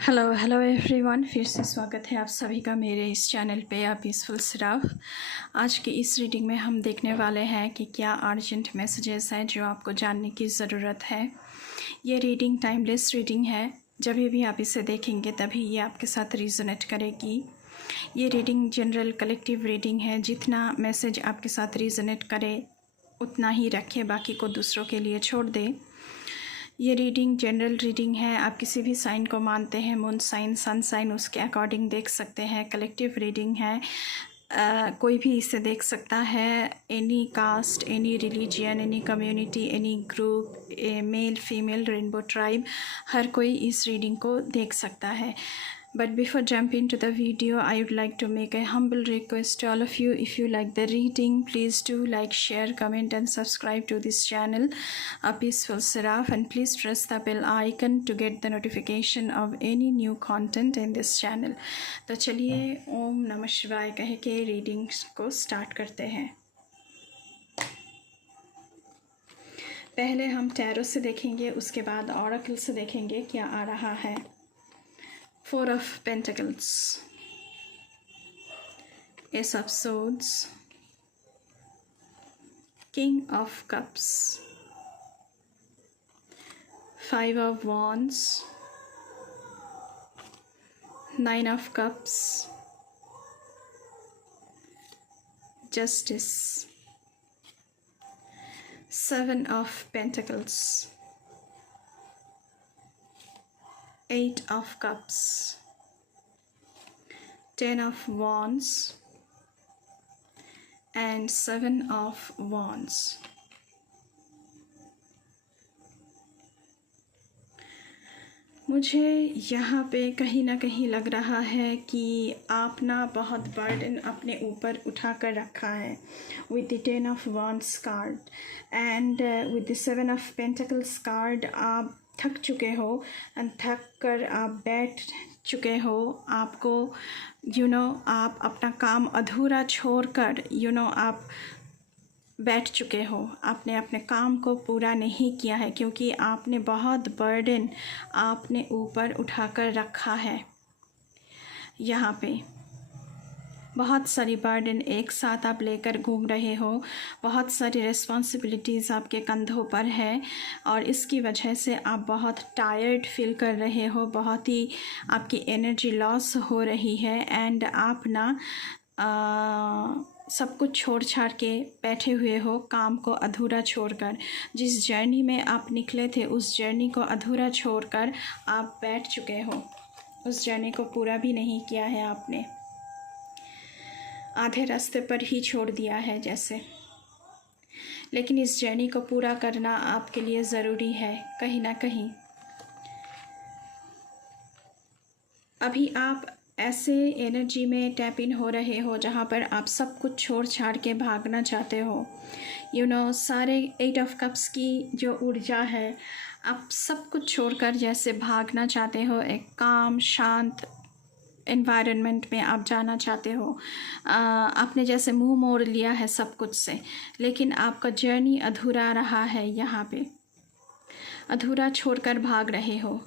Hello hello everyone, फिर से स्वागत है आप सभी का मेरे इस चैनल पे आ पीसफुल सिराफ। आज की इस रीडिंग में हम देखने वाले हैं कि क्या अर्जेंट मैसेजेस हैं जो आपको जानने की ज़रूरत है। ये रीडिंग टाइमलेस रीडिंग है, जब भी आप इसे देखेंगे तभी ये आपके साथ रिजोनेट करेगी। ये रीडिंग जनरल कलेक्टिव रीडिंग है, जितना मैसेज आपके साथ रिजोनेट करे उतना ही रखें, बाकी को दूसरों के लिए छोड़ दें। ये रीडिंग जनरल रीडिंग है, आप किसी भी साइन को मानते हैं, मून साइन, सन साइन, उसके अकॉर्डिंग देख सकते हैं। कलेक्टिव रीडिंग है, कोई भी इसे देख सकता है। Any caste, any religion, any community, any group, male female, rainbow tribe, हर कोई इस रीडिंग को देख सकता है। But before jump into the video, I would like to make a humble request to all of you. If you like the reading, please do like, share, comment and subscribe to this channel, A Peaceful Seraph, and please press the bell icon to get the notification of any new content in this channel. तो चलिए ओम नमः शिवाय कह के readings को start करते हैं। पहले हम टैरो से देखेंगे, उसके बाद ऑरेकल से देखेंगे क्या आ रहा है। Four of Pentacles, Ace of Swords, King of Cups, Five of Wands, Nine of Cups, Justice, Seven of Pentacles, Eight of Cups, Ten of Wands and Seven of Wands. मुझे यहाँ पे कहीं ना कहीं लग रहा है कि आप ना बहुत बर्डन अपने ऊपर उठा कर रखा है with the 10 of wands card and with the 7 of pentacles card. आप थक चुके हो एंड थक कर आप बैठ चुके हो। आपको आप अपना काम अधूरा छोड़कर आप बैठ चुके हो। आपने अपने काम को पूरा नहीं किया है क्योंकि आपने बहुत बर्डन आपने ऊपर उठाकर रखा है। यहाँ पे बहुत सारी बर्डन एक साथ आप लेकर घूम रहे हो, बहुत सारी रिस्पॉन्सिबिलिटीज़ आपके कंधों पर है और इसकी वजह से आप बहुत टायर्ड फील कर रहे हो, बहुत ही आपकी एनर्जी लॉस हो रही है एंड आप ना सब कुछ छोड़ छाड़ के बैठे हुए हो, काम को अधूरा छोड़कर। जिस जर्नी में आप निकले थे उस जर्नी को अधूरा छोड़कर आप बैठ चुके हो। उस जर्नी को पूरा भी नहीं किया है आपने, आधे रास्ते पर ही छोड़ दिया है जैसे। लेकिन इस जर्नी को पूरा करना आपके लिए ज़रूरी है कहीं ना कहीं। अभी आप ऐसे एनर्जी में टैप इन हो रहे हो जहाँ पर आप सब कुछ छोड़ छाड़ के भागना चाहते हो। सारे 8 ऑफ कप्स की जो ऊर्जा है, आप सब कुछ छोड़कर जैसे भागना चाहते हो, एक काम शांत एनवायरनमेंट में आप जाना चाहते हो। आपने जैसे मुंह मोड़ लिया है सब कुछ से, लेकिन आपका जर्नी अधूरा रहा है, यहाँ पे अधूरा छोड़कर भाग रहे हो।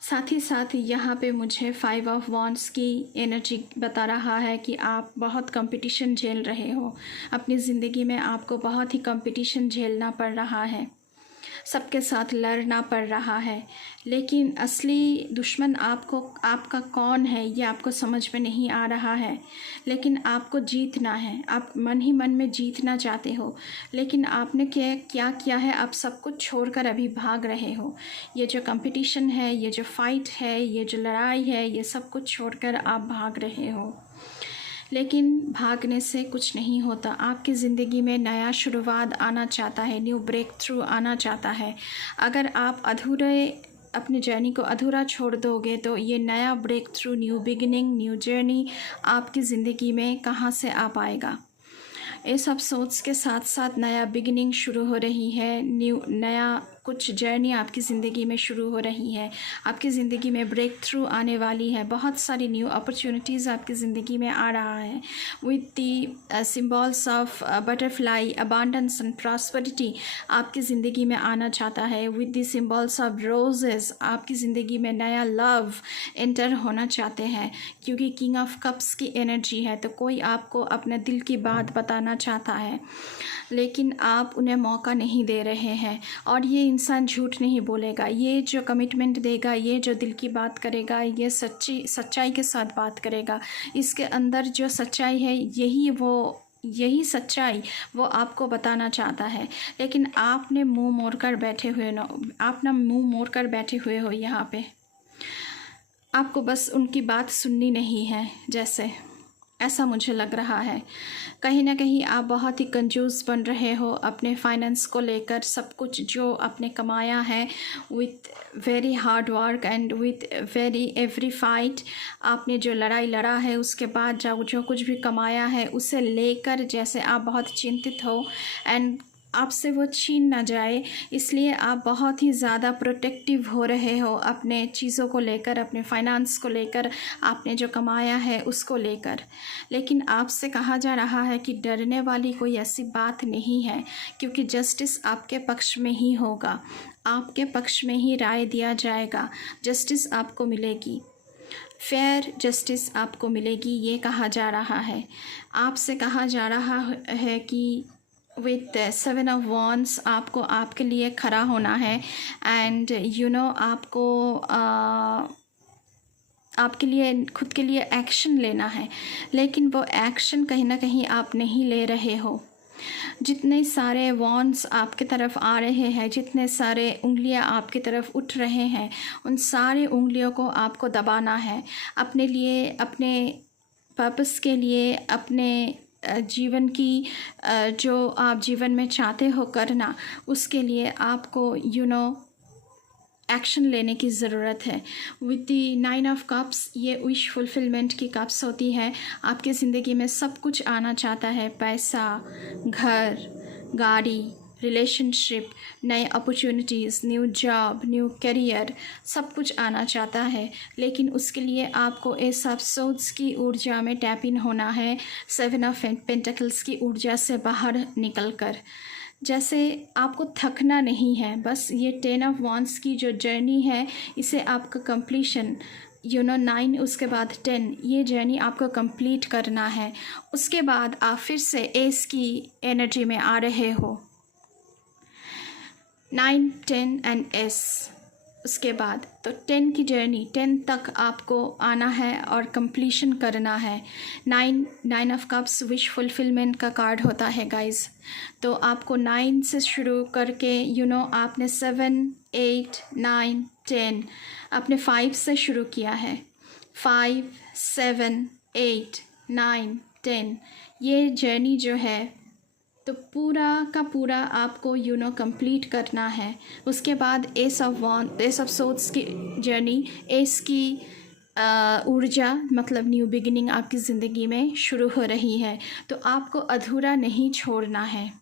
साथ ही साथ यहाँ पे मुझे 5 ऑफ वॉन्ड्स की एनर्जी बता रहा है कि आप बहुत कंपटीशन झेल रहे हो। अपनी ज़िंदगी में आपको बहुत ही कंपटीशन झेलना पड़ रहा है, सबके साथ लड़ना पड़ रहा है, लेकिन असली दुश्मन आपका कौन है ये आपको समझ में नहीं आ रहा है। लेकिन आपको जीतना है, आप मन ही मन में जीतना चाहते हो, लेकिन आपने क्या किया है, आप सब कुछ छोड़कर अभी भाग रहे हो। ये जो कंपटीशन है, ये जो फाइट है, ये जो लड़ाई है, ये सब कुछ छोड़कर आप भाग रहे हो। लेकिन भागने से कुछ नहीं होता। आपकी ज़िंदगी में नया शुरुआत आना चाहता है, न्यू ब्रेक थ्रू आना चाहता है। अगर आप अपनी जर्नी को अधूरा छोड़ दोगे तो ये नया breakthrough, new beginning, new journey आपकी ज़िंदगी में कहाँ से आ पाएगा। ये सब सोच के साथ साथ नया बिगिनिंग शुरू हो रही है, नया कुछ जर्नी आपकी ज़िंदगी में शुरू हो रही है। आपकी ज़िंदगी में ब्रेक थ्रू आने वाली है। बहुत सारी न्यू अपॉर्चुनिटीज़ आपकी ज़िंदगी में आ रहा है। With the symbols of butterfly, abundance and prosperity आपकी ज़िंदगी में आना चाहता है। With the symbols of roses आपकी ज़िंदगी में नया लव एंटर होना चाहते हैं, क्योंकि किंग ऑफ कप्स की एनर्जी है। तो कोई आपको अपने दिल की बात बताना चाहता है, लेकिन आप उन्हें मौका नहीं दे रहे हैं। और ये इंसान झूठ नहीं बोलेगा। ये जो कमिटमेंट देगा, ये जो दिल की बात करेगा, ये सच्चाई के साथ बात करेगा। इसके अंदर जो सच्चाई है, यही सच्चाई वो आपको बताना चाहता है। लेकिन आपने मुंह मोड़कर बैठे हुए हो यहाँ पे। आपको बस उनकी बात सुननी नहीं है, जैसे ऐसा मुझे लग रहा है। कहीं ना कहीं आप बहुत ही कंजूस बन रहे हो अपने फाइनेंस को लेकर। सब कुछ जो आपने कमाया है with very hard work and with very every fight, आपने जो लड़ाई लड़ा है, उसके बाद जो कुछ भी कमाया है उसे लेकर जैसे आप बहुत चिंतित हो एंड आपसे वो छीन ना जाए, इसलिए आप बहुत ही ज़्यादा प्रोटेक्टिव हो रहे हो अपने चीज़ों को लेकर, अपने फाइनेंस को लेकर, आपने जो कमाया है उसको लेकर। लेकिन आपसे कहा जा रहा है कि डरने वाली कोई ऐसी बात नहीं है, क्योंकि जस्टिस आपके पक्ष में ही होगा। आपके पक्ष में ही राय दिया जाएगा। जस्टिस आपको मिलेगी, फेयर जस्टिस आपको मिलेगी, ये कहा जा रहा है। आपसे कहा जा रहा है कि विथ 7 ऑफ वॉन्ड्स आपको आपके लिए खड़ा होना है एंड आपको आपके लिए खुद के लिए एक्शन लेना है। लेकिन वो एक्शन कहीं ना कहीं आप नहीं ले रहे हो। जितने सारे वॉन्ड्स आपके तरफ आ रहे हैं, जितने सारे उंगलियां आपकी तरफ उठ रहे हैं, उन सारे उंगलियों को आपको दबाना है अपने लिए, अपने पर्पस के लिए, अपने जीवन की जो आप जीवन में चाहते हो करना, उसके लिए आपको एक्शन लेने की ज़रूरत है। विद द 9 ऑफ कप्स, ये विश फुलफिलमेंट की कप्स होती है। आपकी ज़िंदगी में सब कुछ आना चाहता है, पैसा, घर, गाड़ी, रिलेशनशिप, नए opportunities, new job, new career, सब कुछ आना चाहता है। लेकिन उसके लिए आपको एस ऑफ सोर्ड्स की ऊर्जा में टैप इन होना है, 7 ऑफ पेंटिकल्स की ऊर्जा से बाहर निकलकर। जैसे आपको थकना नहीं है, बस ये 10 ऑफ वॉन्ड्स की जो जर्नी है, इसे आपका कंप्लीशन 9 उसके बाद 10, ये जर्नी आपको कंप्लीट करना है। उसके बाद आप फिर से एस की एनर्जी में आ रहे हो, 9, 10 एंड एस। उसके बाद तो 10 की जर्नी, 10 तक आपको आना है और कंप्लीशन करना है। 9 ऑफ कप्स विश फुलफिलमेंट का कार्ड होता है गाइस। तो आपको 9 से शुरू करके आपने 7, 8, 9, 10, आपने 5 से शुरू किया है। 5, 7, 8, 9, 10, ये जर्नी जो है तो पूरा का पूरा आपको कंप्लीट करना है। उसके बाद एस ऑफ सोर्ड्स की जर्नी, एस की ऊर्जा मतलब न्यू बिगिनिंग आपकी ज़िंदगी में शुरू हो रही है। तो आपको अधूरा नहीं छोड़ना है।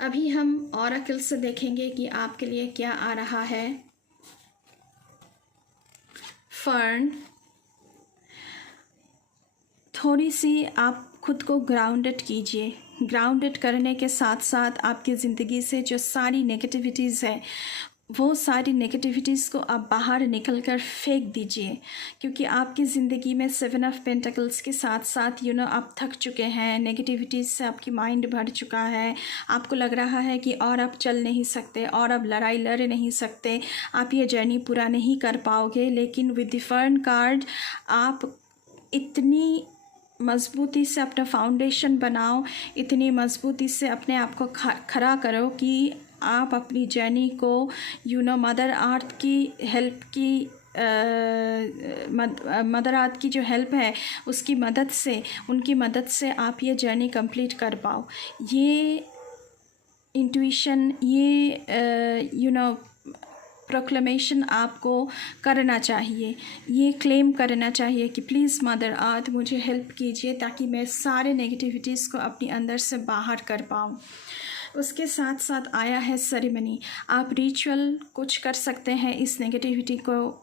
अभी हम ऑरेकल से देखेंगे कि आपके लिए क्या आ रहा है। फर्न, थोड़ी सी आप खुद को ग्राउंडेड कीजिए। ग्राउंडेड करने के साथ साथ आपकी ज़िंदगी से जो सारी नेगेटिविटीज़ है, वो सारी नेगेटिविटीज़ को आप बाहर निकल कर फेंक दीजिए। क्योंकि आपकी ज़िंदगी में 7 ऑफ पेंटिकल्स के साथ साथ आप थक चुके हैं, नेगेटिविटीज़ से आपकी माइंड भर चुका है। आपको लग रहा है कि और आप चल नहीं सकते, और अब लड़ाई लड़ नहीं सकते, आप ये जर्नी पूरा नहीं कर पाओगे। लेकिन विद द फर्न कार्ड आप इतनी मज़बूती से अपना फाउंडेशन बनाओ, इतनी मज़बूती से अपने आप को खड़ा करो कि आप अपनी जर्नी को मदर अर्थ की हेल्प की मदर अर्थ की जो हेल्प है उसकी मदद से, उनकी मदद से आप ये जर्नी कंप्लीट कर पाओ। ये इंट्यूशन, ये प्रोक्लेमेशन आपको करना चाहिए, ये क्लेम करना चाहिए कि प्लीज़ मदर अर्थ मुझे हेल्प कीजिए ताकि मैं सारे नेगेटिविटीज़ को अपने अंदर से बाहर कर पाऊँ। उसके साथ साथ आया है सेरेमनी। आप रिचुअल कुछ कर सकते हैं इस नेगेटिविटी को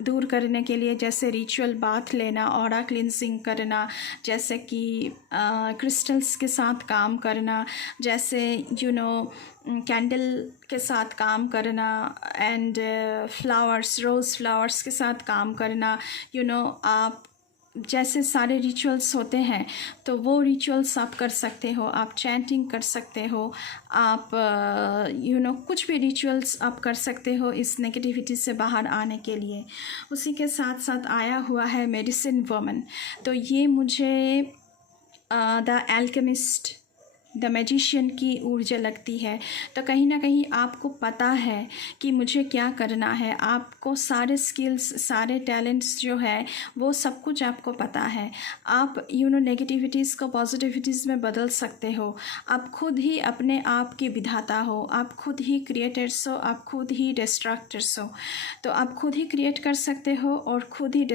दूर करने के लिए, जैसे रिचुअल बाथ लेना, ऑरा क्लिनजिंग करना, जैसे कि क्रिस्टल्स के साथ काम करना, जैसे कैंडल के साथ काम करना, एंड फ्लावर्स, रोज़ फ्लावर्स के साथ काम करना। आप जैसे सारे रिचुअल्स होते हैं तो वो रिचुअल्स आप कर सकते हो। आप चैंटिंग कर सकते हो, आप कुछ भी रिचुअल्स आप कर सकते हो इस नेगेटिविटी से बाहर आने के लिए। उसी के साथ साथ आया हुआ है मेडिसिन वुमन। तो ये मुझे द एल्केमिस्ट, द मैजिशियन की ऊर्जा लगती है। तो कहीं ना कहीं आपको पता है कि मुझे क्या करना है, आपको सारे स्किल्स, सारे टैलेंट्स जो है वो सब कुछ आपको पता है। आप नेगेटिविटीज़ को पॉजिटिविटीज़ में बदल सकते हो। आप खुद ही अपने आप के विधाता हो, आप खुद ही क्रिएटर्स हो, आप खुद ही डिस्ट्रक्टर्स हो। तो आप खुद ही क्रिएट कर सकते हो और खुद ही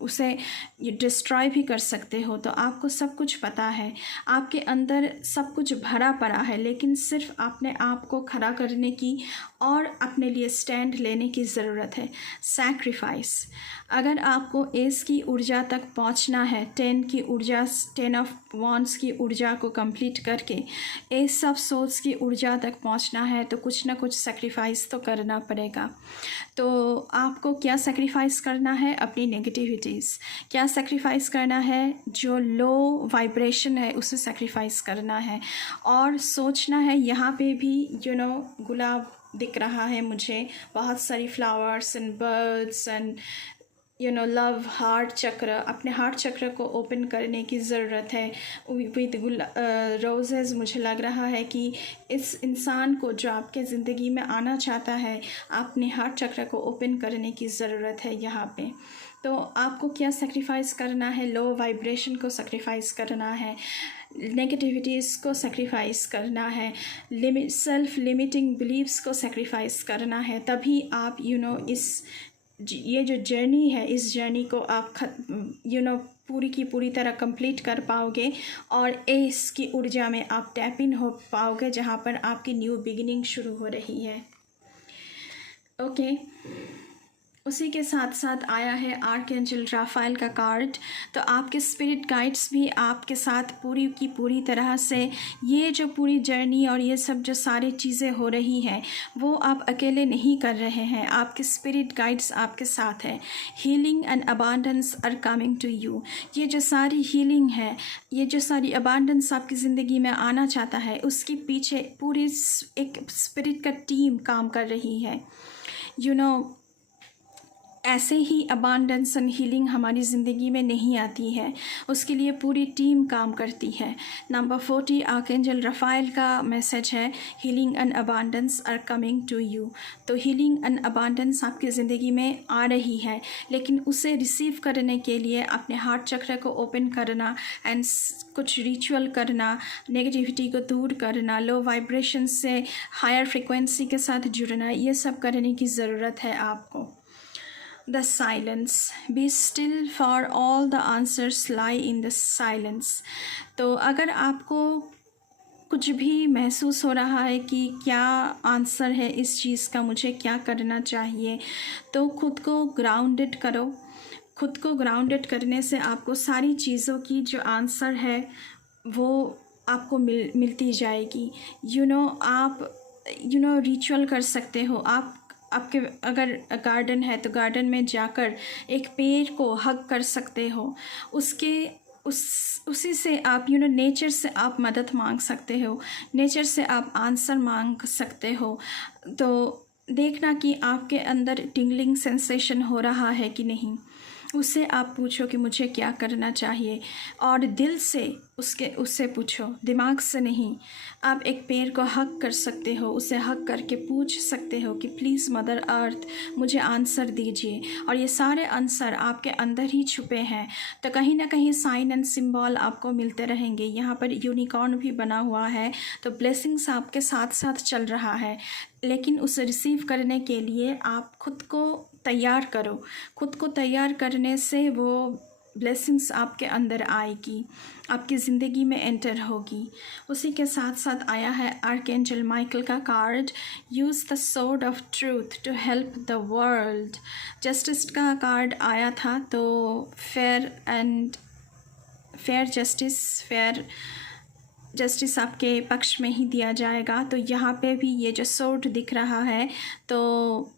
उसे डिस्ट्रॉय भी कर सकते हो। तो आपको सब कुछ पता है, आपके अंदर सब कुछ भरा पड़ा है, लेकिन सिर्फ अपने आप को खड़ा करने की और अपने लिए स्टैंड लेने की ज़रूरत है। सैक्रिफाइस। अगर आपको एस की ऊर्जा तक पहुंचना है, 10 की ऊर्जा, 10 ऑफ वॉन्ड्स की ऊर्जा को कंप्लीट करके एस ऑफ सोल्स की ऊर्जा तक पहुंचना है, तो कुछ ना कुछ सैक्रिफाइस तो करना पड़ेगा। तो आपको क्या सैक्रिफाइस करना है? अपनी नेगेटिविटीज़। क्या सैक्रिफाइस करना है? जो लो वाइब्रेशन है उसे सैक्रिफाइस करना है। और सोचना है, यहाँ पे भी गुलाब दिख रहा है मुझे, बहुत सारी flowers and birds and love heart चक्र। अपने हार्ट चक्र को ओपन करने की ज़रूरत है विद रोजेज़। मुझे लग रहा है कि इस इंसान को जो आपके ज़िंदगी में आना चाहता है, अपने हार्ट चक्र को ओपन करने की ज़रूरत है यहाँ पे। तो आपको क्या सेक्रीफाइस करना है? लो वाइब्रेशन को सेक्रीफाइस करना है, नेगेटिविटीज़ को सेक्रीफाइस करना है, सेल्फ लिमिटिंग बिलीव्स को सेक्रीफाइस करना है। तभी आप ये जो जर्नी है, इस जर्नी को आप पूरी की पूरी तरह कंप्लीट कर पाओगे और एस की ऊर्जा में आप टैप इन हो पाओगे, जहाँ पर आपकी न्यू बिगिनिंग शुरू हो रही है। ओके। उसी के साथ साथ आया है आर्कएंजल राफेल का कार्ड। तो आपके स्पिरिट गाइड्स भी आपके साथ पूरी की पूरी तरह से ये जो पूरी जर्नी और ये सब जो सारी चीज़ें हो रही हैं वो आप अकेले नहीं कर रहे हैं, आपके स्पिरिट गाइड्स आपके साथ हैं। Healing and abundance are coming to you. ये जो सारी हीलिंग है, ये जो सारी अबांडेंस आपकी ज़िंदगी में आना चाहता है, उसके पीछे पूरी एक स्पिरिट का टीम काम कर रही है। ऐसे ही अबांडेंस एंड हीलिंग हमारी ज़िंदगी में नहीं आती है, उसके लिए पूरी टीम काम करती है। नंबर 40 आर्कएंजल राफेल का मैसेज है, healing and abundance are coming to you. तो हीलिंग एंड अबांडेंस आपकी ज़िंदगी में आ रही है, लेकिन उसे रिसीव करने के लिए अपने हार्ट चक्र को ओपन करना एंड कुछ रिचुअल करना, नेगेटिविटी को दूर करना, लो वाइब्रेशन से हायर फ्रिक्वेंसी के साथ जुड़ना, ये सब करने की ज़रूरत है आपको। The silence. Be still, for all the answers lie in the silence. तो अगर आपको कुछ भी महसूस हो रहा है कि क्या आंसर है इस चीज़ का, मुझे क्या करना चाहिए, तो खुद को ग्राउंडेड करो। खुद को ग्राउंडेड करने से आपको सारी चीज़ों की जो आंसर है वो आपको मिलती जाएगी। आप रिचुअल कर सकते हो। आपके अगर गार्डन है तो गार्डन में जाकर एक पेड़ को हग कर सकते हो, उसी से आप नेचर से आप मदद मांग सकते हो, नेचर से आप आंसर मांग सकते हो। तो देखना कि आपके अंदर टिंगलिंग सेंसेशन हो रहा है कि नहीं, उससे आप पूछो कि मुझे क्या करना चाहिए, और दिल से उससे पूछो, दिमाग से नहीं। आप एक पेड़ को हग कर सकते हो, उसे हग करके पूछ सकते हो कि प्लीज़ मदर अर्थ मुझे आंसर दीजिए, और ये सारे आंसर आपके अंदर ही छुपे हैं। तो कहीं ना कहीं साइन एंड सिंबल आपको मिलते रहेंगे। यहाँ पर यूनिकॉर्न भी बना हुआ है, तो ब्लेसिंग्स आपके साथ साथ चल रहा है, लेकिन उसे रिसीव करने के लिए आप खुद को तैयार करो। खुद को तैयार करने से वो ब्लेसिंग्स आपके अंदर आएगी, आपकी ज़िंदगी में एंटर होगी। उसी के साथ साथ आया है आर्कएंजल माइकल का card, use the sword of truth to help the world. Justice का कार्ड आया था, तो फेयर जस्टिस आपके पक्ष में ही दिया जाएगा। तो यहाँ पे भी ये जो स्वॉर्ड दिख रहा है, तो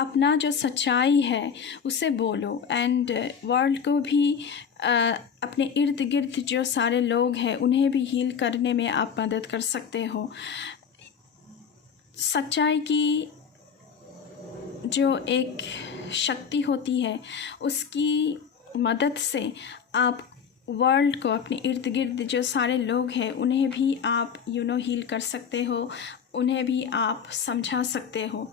अपना जो सच्चाई है उसे बोलो, एंड वर्ल्ड को भी अपने इर्द गिर्द जो सारे लोग हैं उन्हें भी हील करने में आप मदद कर सकते हो। सच्चाई की जो एक शक्ति होती है उसकी मदद से आप वर्ल्ड को, अपने इर्द गिर्द जो सारे लोग हैं उन्हें भी आप हील कर सकते हो, उन्हें भी आप समझा सकते हो।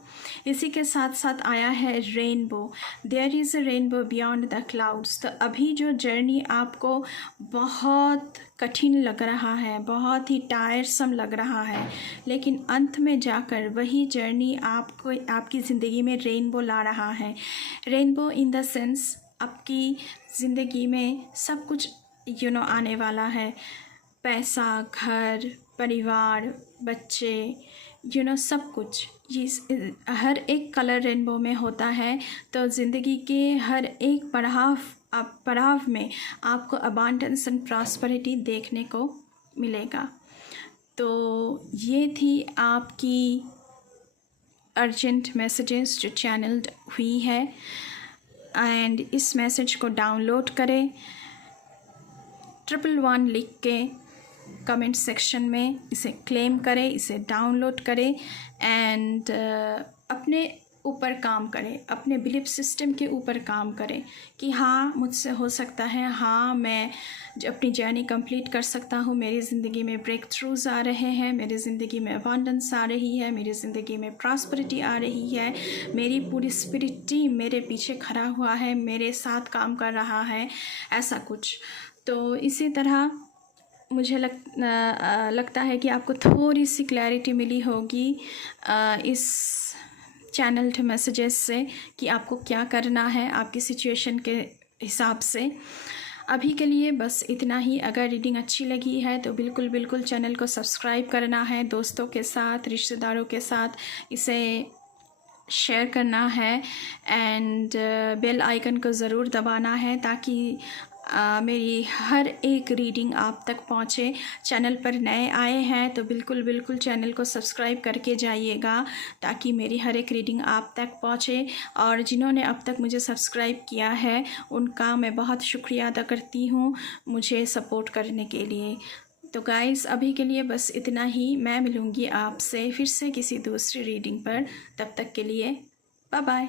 इसी के साथ साथ आया है rainbow, there is a rainbow beyond the clouds. तो अभी जो जर्नी आपको बहुत कठिन लग रहा है, बहुत ही टायरसम लग रहा है, लेकिन अंत में जाकर वही जर्नी आपको, आपकी ज़िंदगी में रेनबो ला रहा है। रेनबो इन द सेंस आपकी ज़िंदगी में सब कुछ आने वाला है, पैसा, घर, परिवार, बच्चे, सब कुछ। ये हर एक कलर रेनबो में होता है। तो ज़िंदगी के हर एक पड़ाव में आपको अबांडेंस एंड प्रॉस्पेरिटी देखने को मिलेगा। तो ये थी आपकी अर्जेंट मैसेजेस जो चैनल्ड हुई है, एंड इस मैसेज को डाउनलोड करें, 111 लिख के कमेंट सेक्शन में इसे क्लेम करें, इसे डाउनलोड करें, एंड अपने ऊपर काम करें, अपने बिलीफ सिस्टम के ऊपर काम करें कि हाँ, मुझसे हो सकता है, हाँ, मैं अपनी जर्नी कंप्लीट कर सकता हूँ, मेरी ज़िंदगी में ब्रेक थ्रूज आ रहे हैं, मेरी ज़िंदगी में अबांडेंस आ रही है, मेरी ज़िंदगी में प्रॉस्पेरिटी आ रही है, मेरी पूरी स्पिरिट टीम मेरे पीछे खड़ा हुआ है, मेरे साथ काम कर रहा है, ऐसा कुछ। तो इसी तरह मुझे लगता है कि आपको थोड़ी सी क्लैरिटी मिली होगी इस चैनल्ड मैसेजेस से कि आपको क्या करना है आपकी सिचुएशन के हिसाब से। अभी के लिए बस इतना ही। अगर रीडिंग अच्छी लगी है तो बिल्कुल चैनल को सब्सक्राइब करना है, दोस्तों के साथ, रिश्तेदारों के साथ इसे शेयर करना है, एंड बेल आइकन को ज़रूर दबाना है ताकि मेरी हर एक रीडिंग आप तक पहुँचे। चैनल पर नए आए हैं तो बिल्कुल चैनल को सब्सक्राइब करके जाइएगा ताकि मेरी हर एक रीडिंग आप तक पहुँचे। और जिन्होंने अब तक मुझे सब्सक्राइब किया है उनका मैं बहुत शुक्रिया अदा करती हूँ मुझे सपोर्ट करने के लिए। तो गाइस, अभी के लिए बस इतना ही। मैं मिलूँगी आपसे फिर से किसी दूसरी रीडिंग पर। तब तक के लिए बाय बाय।